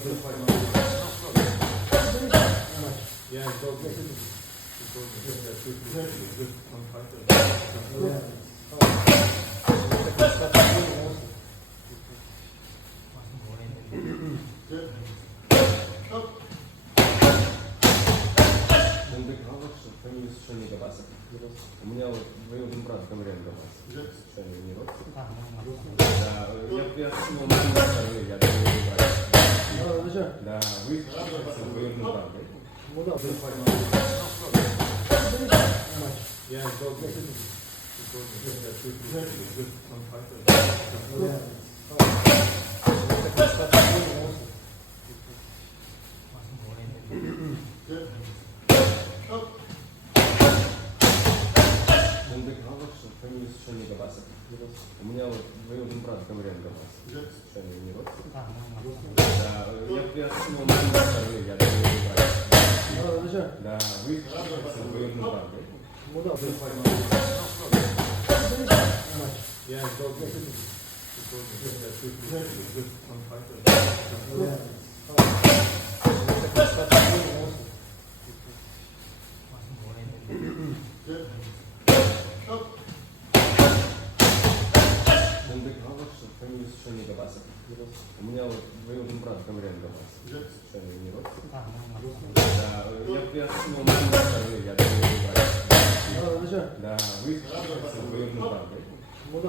Ja, ich glaube, das ist am Freitag. Фамилия совершенно не Габасов. У меня вот двоюродный брат Гамрен Габасов. Совершенно не родственник. Да, я вспомнил, я двоюродный брат. Да, вы двоюродный брат, да? Ну да, ja, ich glaube, das ist am Freitag. Фамилия совершенно не Габасов. У меня вот двоюродный брат Гамрен Габасов. Совершенно не родственник. Да, я вспомнил, я двоюродный брат. Да, вы двоюродный брат, да? Ну да, ja, ich glaube, das ist am Freitag. Фамилия совершенно не Габасов. У меня вот двоюродный брат Гамрен Габасов. Совершенно не родственник. Да, я вспомнил, я двоюродный брат. Да, вы двоюродный брат, да? Ну да.